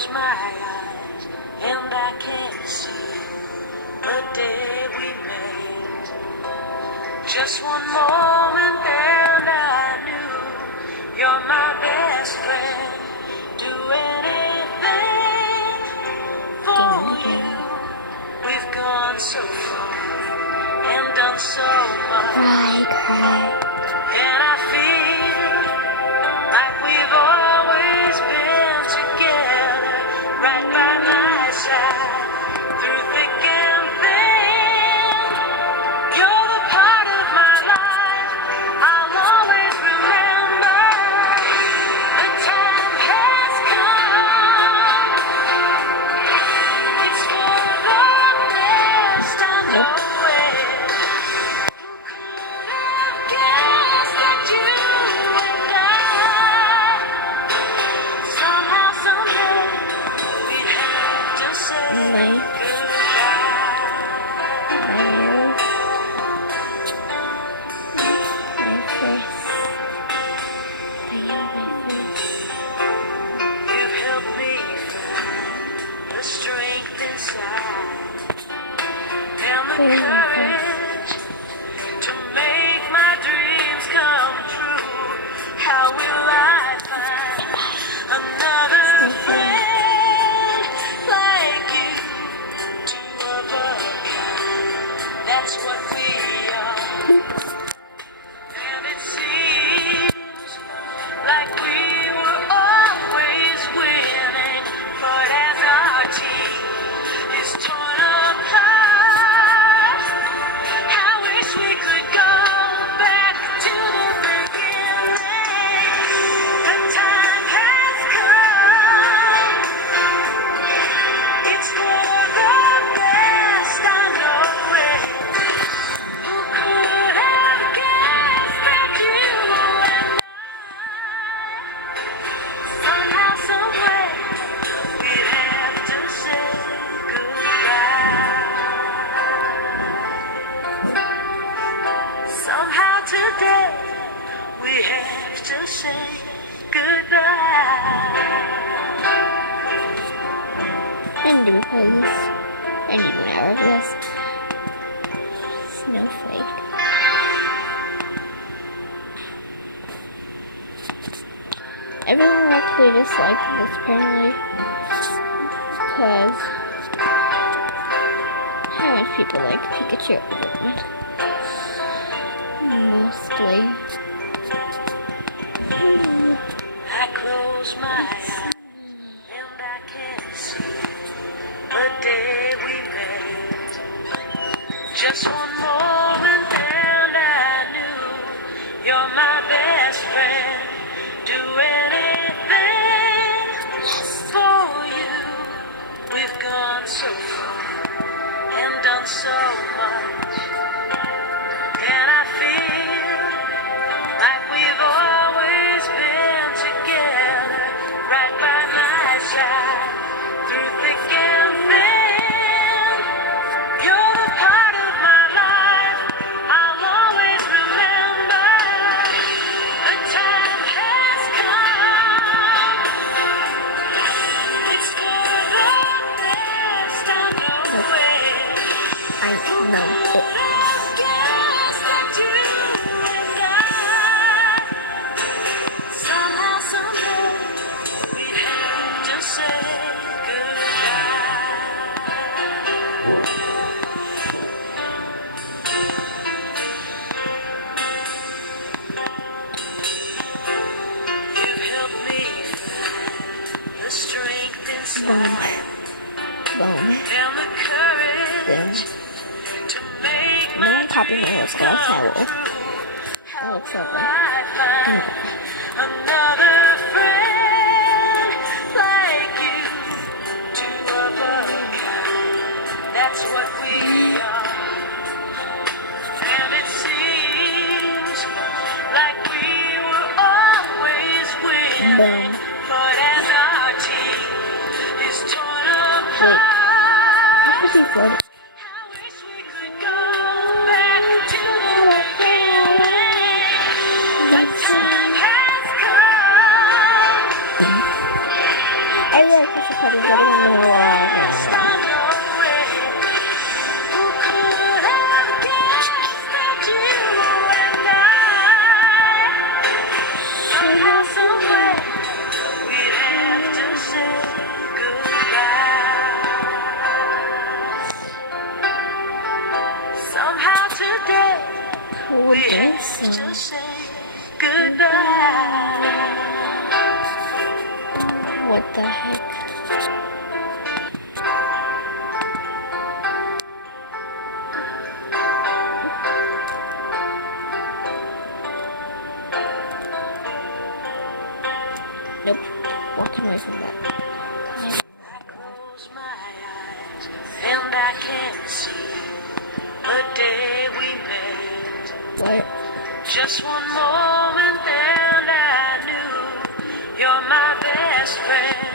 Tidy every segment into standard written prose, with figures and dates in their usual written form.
close my eyes and I can see the day we met. Just one moment and I knew you're my best friend. Do anything for you. We've gone so far and done so much. And I feel like we've always been together, right by my side, through thick and thin. You're the part of my life I'll always remember. The time has come. It's for the best, I know it. Who could have guessed that you and I, somehow, someday, we'd have to say goodbye. You've helped me find the strength inside and the courage to make my dreams come true. How will I find another friend like you? Two of a kind, that's what we are. And it seems like we were always winning, but as our team is torn apart, I wish we could go back to the beginning. The time has come. It's for the best, I know it. Who could have guessed that you and I, somehow, someway, we'd have to say goodbye. Somehow today, we have to say goodbye. I need to replay this. I need an hour of this. Snowflake. Everyone actually disliked this apparently because how much people like Pikachu? Mostly. I close my eyes and I can see the day we met. Just one moment and I knew you're my best friend. Do anything for you. We've gone so far and done so much. And I feel like we've always been together, right by my side, through thick and thin. You're the part of my life I'll always remember. The time has come. It's for the best, I know it. I know it. Guess that you and I, somehow, someday, we'd have to say goodbye. You've helped me find the strength inside Boom. and the courage to make No my one copied my dreams hairstyle. come Towel. true. How looks will lovely. I find another friend like you? Two of a kind, that's what we are. And it seems like we were always winning, but as our team is torn apart, How could you float it? I wish we could go back to the beginning. the heck? Nope. Walking away from that. I close my eyes and I can see the day we met. What? Just one moment and I knew you're my best friend.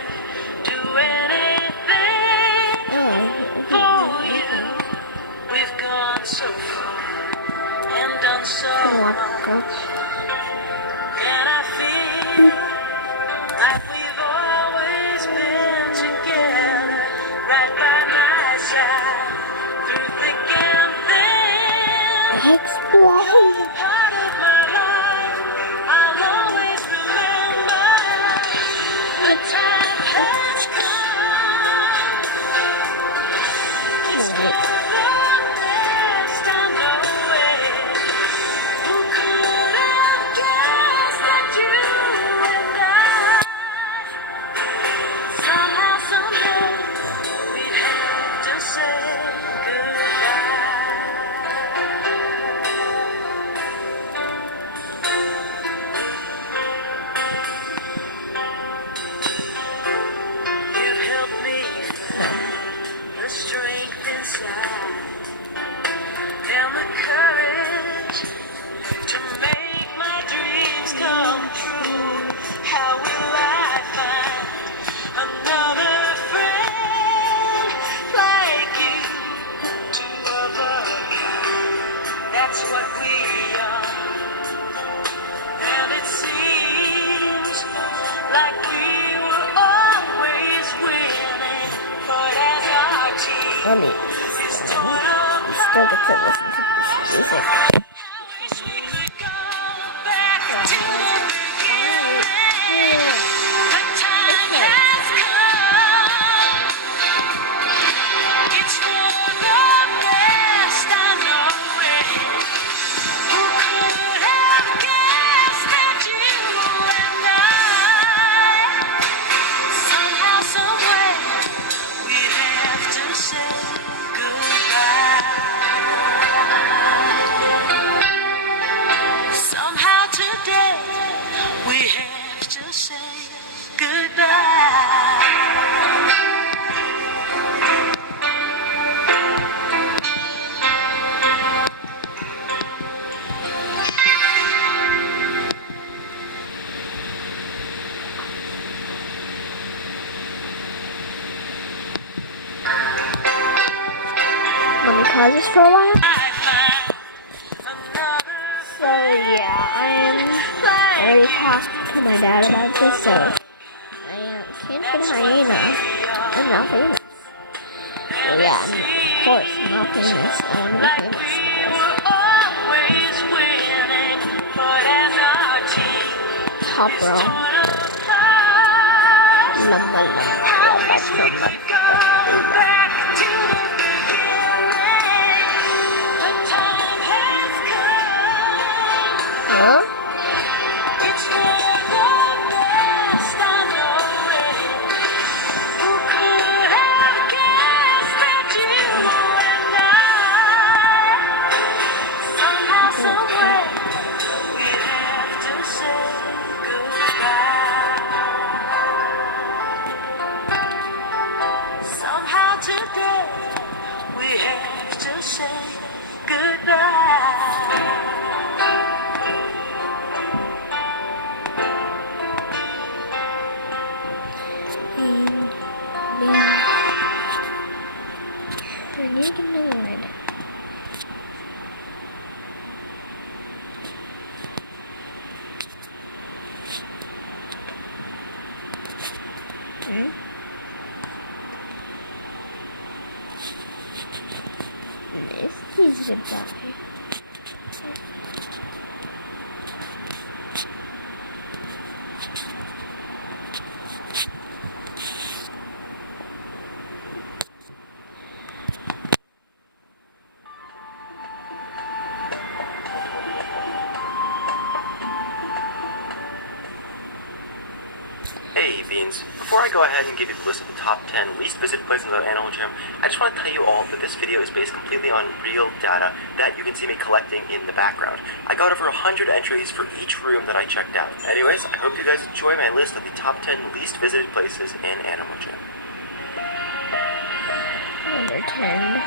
Do anything for you. We've gone so far and done so much. And I feel like we've always been together, right by my side, through thick and thin. Explode. Part of my life, I'll always remember. The time has come. It's for the best, I know it. Who could have guessed that you and I, somehow, someday, we'd have to say goodbye. You've helped me find the strength inside and the courage to make my dreams come true. How will I find another friend like you? Two of a kind, that's what we are. And it seems like we were always winning, but as our team Let me is torn still get to apart, listen to this music. I wish we could go back to the beginning. The time has come. It's for the best, I know it. Who could have guessed that you and I, somehow, someway, we have to say goodbye. Somehow today we have to say goodbye. Let me pause this for a while. I find another So yeah, I already talked to my dad about this, so I can't get a hyena. I'm not famous. Well, yeah, of course, I'm not famous. I want to be like famous. we were always winning, but as our team Top is row. torn apart, Lumba, I wish we could go back to the beginning. The time has come. Huh? It's for the best, I know it. Who could have guessed that you and I, somehow, someway, we have to say goodbye. Somehow today we have to say goodbye. And you can know it. This is goodbye. Hey, beans. Before I go ahead and give you the list of the top 10 least visited places at Animal Jam, I just want to tell you all that this video is based completely on real data that you can see me collecting in the background. I got over 100 entries for each room that I checked out. Anyways, I hope you guys enjoy my list of the top 10 least visited places in Animal Jam. Number 10.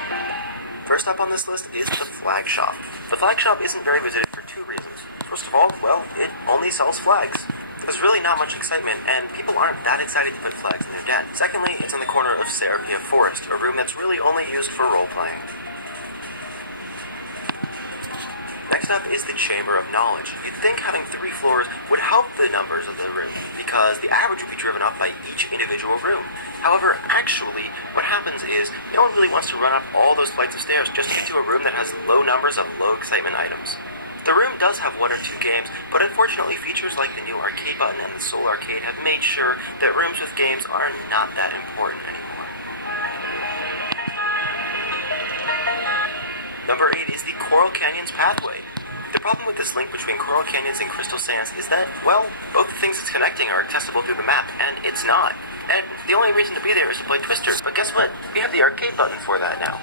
First up on this list is the Flag Shop. The Flag Shop isn't very visited for two reasons. First of all, well, it only sells flags. There's really not much excitement, and people aren't that excited to put flags in their den. Secondly, it's in the corner of Serapia Forest, a room that's really only used for role-playing. Next up is the Chamber of Knowledge. You'd think having 3 floors would help the numbers of the room, because the average would be driven up by each individual room. However, actually, what happens is no one really wants to run up all those flights of stairs just to get to a room that has low numbers of low excitement items. The room does have 1 or 2 games, but unfortunately features like the new arcade button and the Soul Arcade have made sure that rooms with games are not that important anymore. Number 8 is the Coral Canyons Pathway. The problem with this link between Coral Canyons and Crystal Sands is that, well, both things it's connecting are accessible through the map, and it's not. And the only reason to be there is to play Twister, but guess what? We have the arcade button for that now.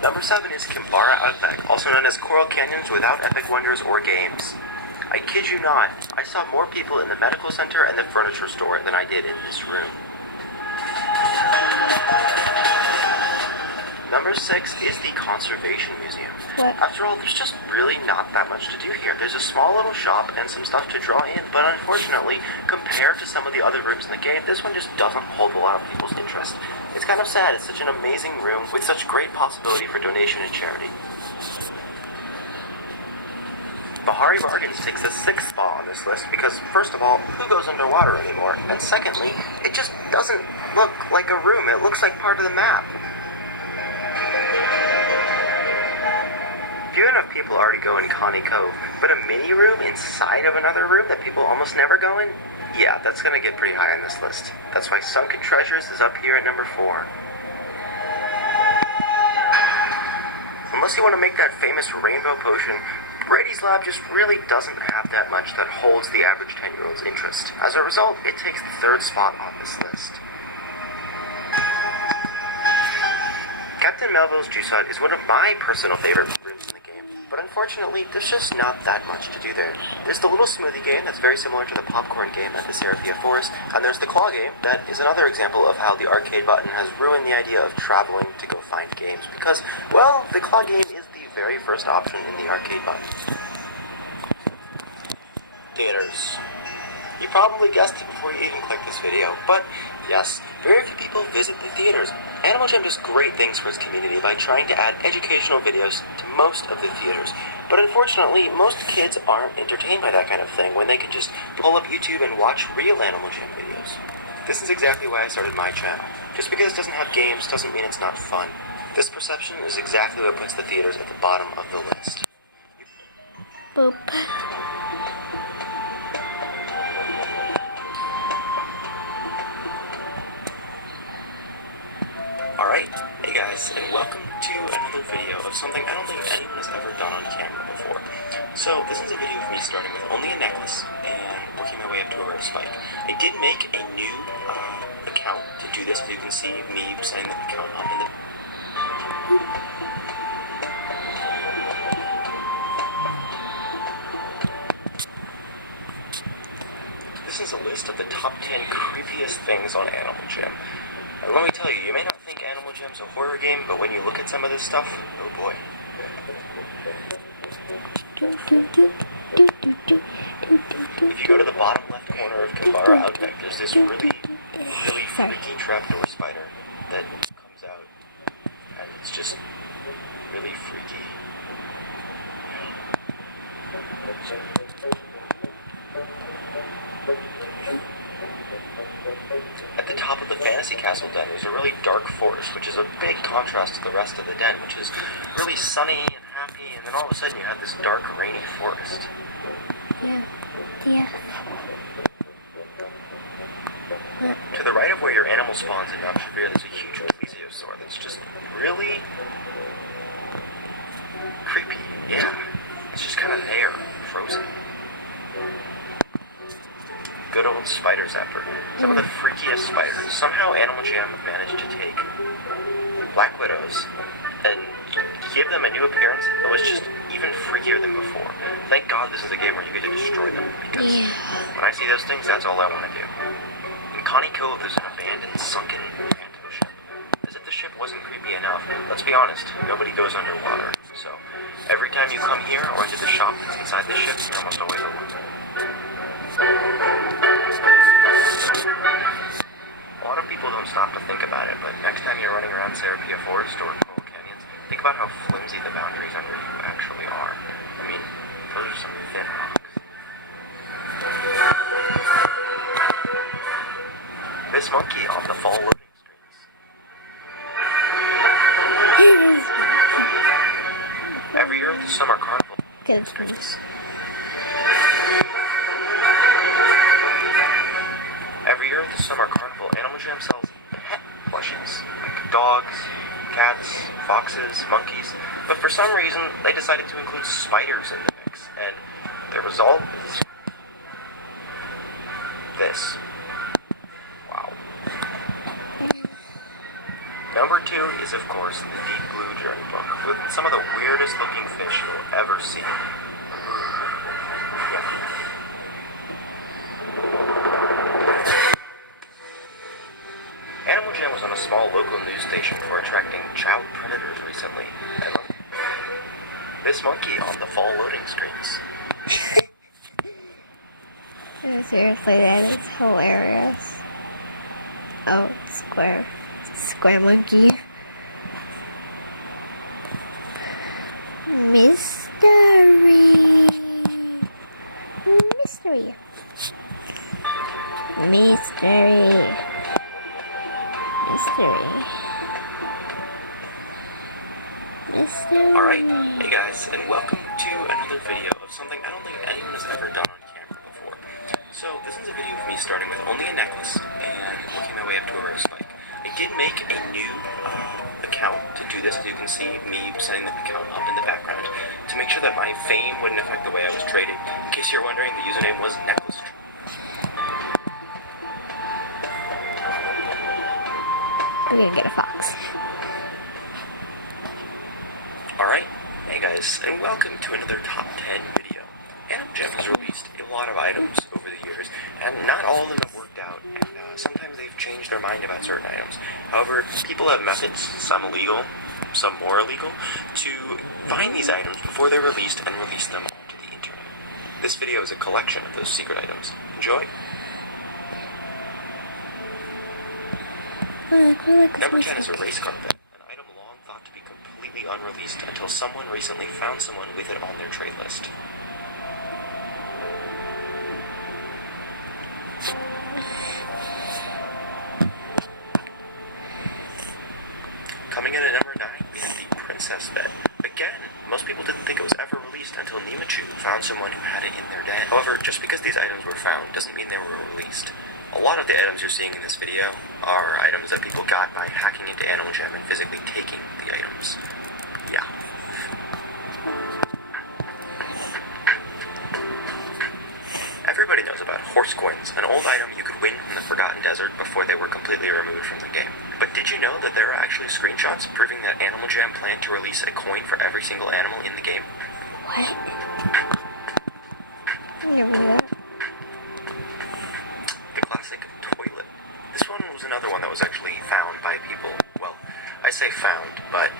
Number 7 is Kimbara Outback, also known as Coral Canyons without epic wonders or games. I kid you not, I saw more people in the medical center and the furniture store than I did in this room. Number 6 is the Conservation Museum. What? After all, there's just really not that much to do here. There's a small little shop and some stuff to draw in, but unfortunately, compared to some of the other rooms in the game, this one just doesn't hold a lot of people's interest. It's kind of sad. It's such an amazing room with such great possibility for donation and charity. Bahari Bargains takes the 6th spot on this list because, first of all, who goes underwater anymore? And secondly, it just doesn't look like a room. It looks like part of the map. Few enough people already go in Connie Cove, but a mini room inside of another room that people almost never go in? Yeah, that's gonna get pretty high on this list. That's why Sunken Treasures is up here at number 4. Unless you want to make that famous rainbow potion, Brady's Lab just really doesn't have that much that holds the average 10-year-old's interest. As a result, it takes the 3rd spot on this list. Captain Melville's Juice Hut is one of my personal favorite rooms in the game, but unfortunately, there's just not that much to do there. There's the little smoothie game that's very similar to the popcorn game at the Serapia Forest, and there's the claw game that is another example of how the arcade button has ruined the idea of traveling to go find games, because, well, the claw game is the very first option in the arcade button. Theaters. You probably guessed it before you even clicked this video, but yes, very few people visit the theaters. Animal Jam does great things for its community by trying to add educational videos to most of the theaters. But unfortunately, most kids aren't entertained by that kind of thing when they can just pull up YouTube and watch real Animal Jam videos. This is exactly why I started my channel. Just because it doesn't have games doesn't mean it's not fun. This perception is exactly what puts the theaters at the bottom of the list. Boop. Alright, hey guys, and welcome to another video of something I don't think anyone has ever done on camera before. So, this is a video of me starting with only a necklace and working my way up to a rare spike. I did make a new account to do this, as you can see me setting the account up in the... This is a list of the top 10 creepiest things on Animal Jam. And let me tell you, you may not think Animal Jam's a horror game, but when you look at some of this stuff, oh boy. If you go to the bottom left corner of Kimbara Outback, there's this really freaky trapdoor spider that comes out, and it's just really freaky. At the top of the Fantasy Castle den, there's a really dark forest, which is a big contrast to the rest of the den, which is really sunny and happy, and then all of a sudden you have this dark, rainy forest. Yeah. To the right of where your animal spawns in Mount Trevere, there's a huge plesiosaur that's just really creepy. Yeah, it's just kind of there, frozen. good old Spider Zapper. Some of the freakiest spiders. Somehow Animal Jam managed to take Black Widows and give them a new appearance that was just even freakier than before. Thank God this is a game where you get to destroy them, because when I see those things, that's all I want to do. In Connie Cove, there's an abandoned, sunken phantom ship. As if the ship wasn't creepy enough, let's be honest, nobody goes underwater. So, every time you come here or into the shop that's inside the ship, you're almost always alone. A lot of people don't stop to think about it, but next time you're running around Serapia Forest or Coral Canyons, think about how flimsy the boundaries under you actually are. I mean, those are some thin rocks. This monkey on the fall loading screens. Every Earth Summer Carnival Good. screens. Every Earth Summer Carnival, Animal Jam sells pet plushies, like dogs, cats, foxes, monkeys, but for some reason, they decided to include spiders in the mix, and the result is this. Wow. Number 2 is, of course, the Deep Blue Journey book, with some of the weirdest looking fish you'll ever see. Yeah. Animal Jam was on a small local news station for attracting child predators recently. I love it. This monkey on the fall loading screens. Seriously, that is hilarious. Oh, square. Square monkey. Mystery. Mystery. Mystery. Mystery. Mystery. Alright, hey guys, and welcome to another video of something I don't think anyone has ever done on camera before. So, this is a video of me starting with only a necklace and working my way up to a rare spike. I did make a new account to do this, as you can see me setting the account up in the background, to make sure that my fame wouldn't affect the way I was trading. In case you're wondering, the username was Necklace. We're gonna get a fox. Alright, hey guys, and welcome to another Top 10 video. Animal Jam has released a lot of items over the years, and not all of them have worked out, and sometimes they've changed their mind about certain items. However, people have methods, some illegal, some more illegal, to find these items before they're released and release them onto the internet. This video is a collection of those secret items. Enjoy! Number 10 is a race carpet, an item long thought to be completely unreleased until someone recently found someone with it on their trade list. Coming in at number 9, we have the Princess Bed. Again, most people didn't think it was ever released until Nemachu found someone who had it in their den. However, just because these items were found doesn't mean they were released. A lot of the items you're seeing in this video are items that people got by hacking into Animal Jam and physically taking the items. Yeah. Everybody knows about horse coins, an old item you could win from the Forgotten Desert before they were completely removed from the game. But did you know that there are actually screenshots proving that Animal Jam planned to release a coin for every single animal in the game? What? I never knew that. The classic toilet. This one was another one that was actually found by people. Well, I say found, but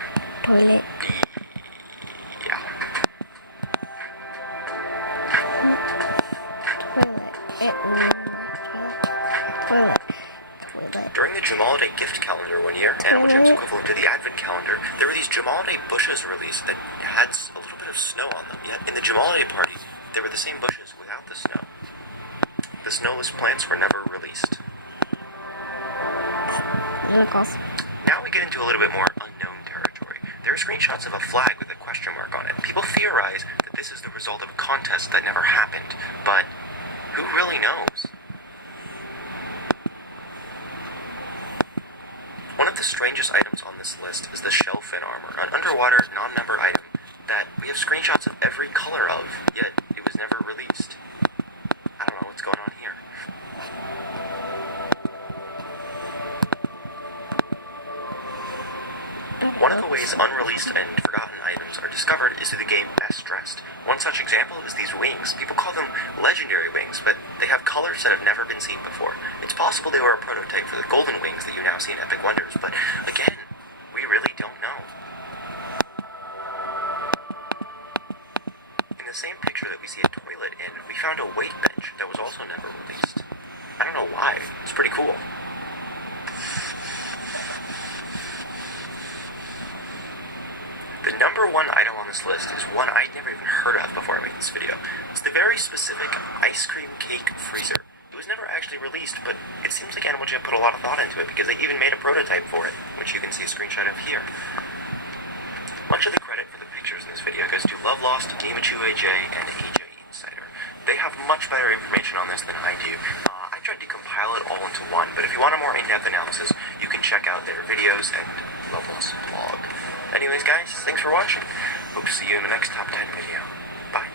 Toilet. yeah. Toilet. During the Jamaladay gift calendar one year, Animal Jam's equivalent to the Advent calendar, there were these Jamaladay bushes released that had a little bit of snow on them. Yet in the Jamaladay party, there were the same bushes without the snow. The snowless plants were never released. Now we get into a little bit more unknown territory. There are screenshots of a flag with a question mark on it. People theorize that this is the result of a contest that never happened, but who really knows? One of the strangest items on this list is the shellfin armor, an underwater, non-member item that we have screenshots of every color of, yet it was never released. I don't know what's going on here. such example is these wings. People call them legendary wings, but they have colors that have never been seen before. It's possible they were a prototype for the golden wings that you now see in Epic Wonders, but again, we really don't know. In the same picture that we see a toilet in, we found a weight bench that was also never released. I don't know why. It's pretty cool. The number one item on this list is one I'd never even heard of before I made this video. It's the very specific ice cream cake freezer. It was never actually released, but it seems like Animal Jam put a lot of thought into it because they even made a prototype for it, which you can see a screenshot of here. Much of the credit for the pictures in this video goes to Love Lost, Dimichu AJ, and AJ Insider. They have much better information on this than I do. I tried to compile it all into one, but if you want a more in-depth analysis, you can check out their videos and Love Lost blog. Anyways, guys, thanks for watching. Hope to see you in the next Top 10 video. Bye.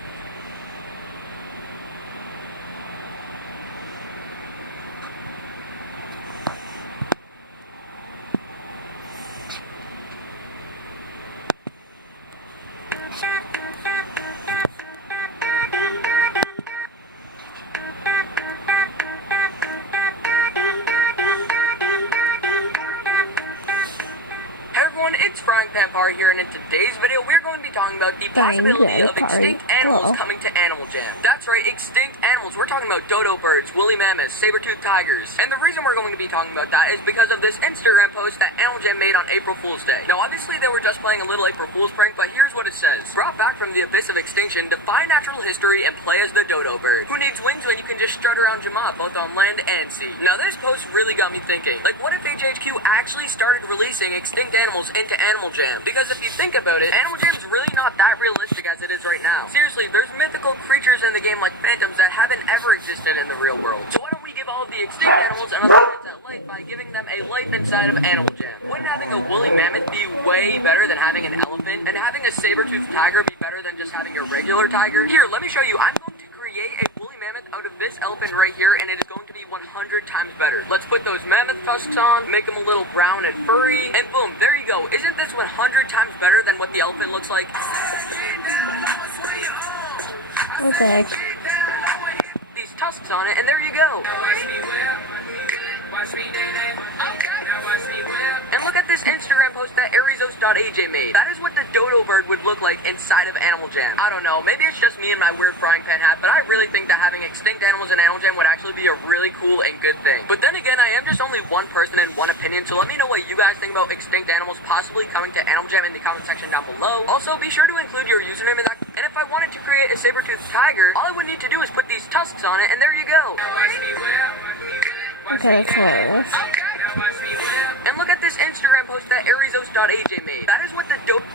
It's Frying Pan Party here, and in today's video, we're going to be talking about the possibility of extinct animals coming to Animal Jam. That's right, extinct animals. We're talking about dodo birds, woolly mammoths, saber-toothed tigers. And the reason we're going to be talking about that is because of this Instagram post that Animal Jam made on April Fool's Day. Now, obviously, they were just playing a little April Fool's prank, but here's what it says. Brought back from the abyss of extinction, defy natural history and play as the dodo bird. Who needs wings when you can just strut around Jama, both on land and sea? Now, this post really got me thinking. Like, what if HHQ actually started releasing extinct animals into Animal Jam? Because if you think about it, Animal Jam's really not that realistic as it is right now. Seriously, there's mythical creatures in the game like phantoms that haven't ever existed in the real world. So why don't we give all of the extinct animals another chance at life by giving them a life inside of Animal Jam? Wouldn't having a woolly mammoth be way better than having an elephant? And having a saber-toothed tiger be better than just having a regular tiger? Here, let me show you. I'm going to create a woolly mammoth out of this elephant right here, and it is going to be 100 times better. Let's put those mammoth tusks on, make them a little brown and furry, and boom, there you go. Isn't this 100 times better than what the elephant looks like? Okay. These tusks on it, and there you go. And look at this Instagram post that Arizos.aj made. That is what the dodo bird would look like inside of Animal Jam. I don't know, maybe it's just me and my weird frying pan hat, but I really think that having extinct animals in Animal Jam would actually be a really cool and good thing. But then again, I am just only one person and one opinion, so let me know what you guys think about extinct animals possibly coming to Animal Jam in the comment section down below. Also, be sure to include your username in that. And if I wanted to create a saber-toothed tiger, all I would need to do is put these tusks on it, and there you go. Okay, that's hilarious. And look at this Instagram post that Arizos.aj made. That is what the dodo...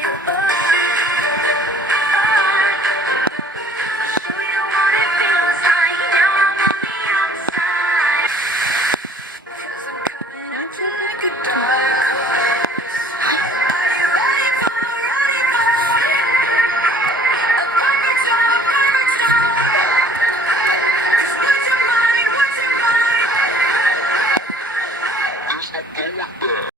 you up.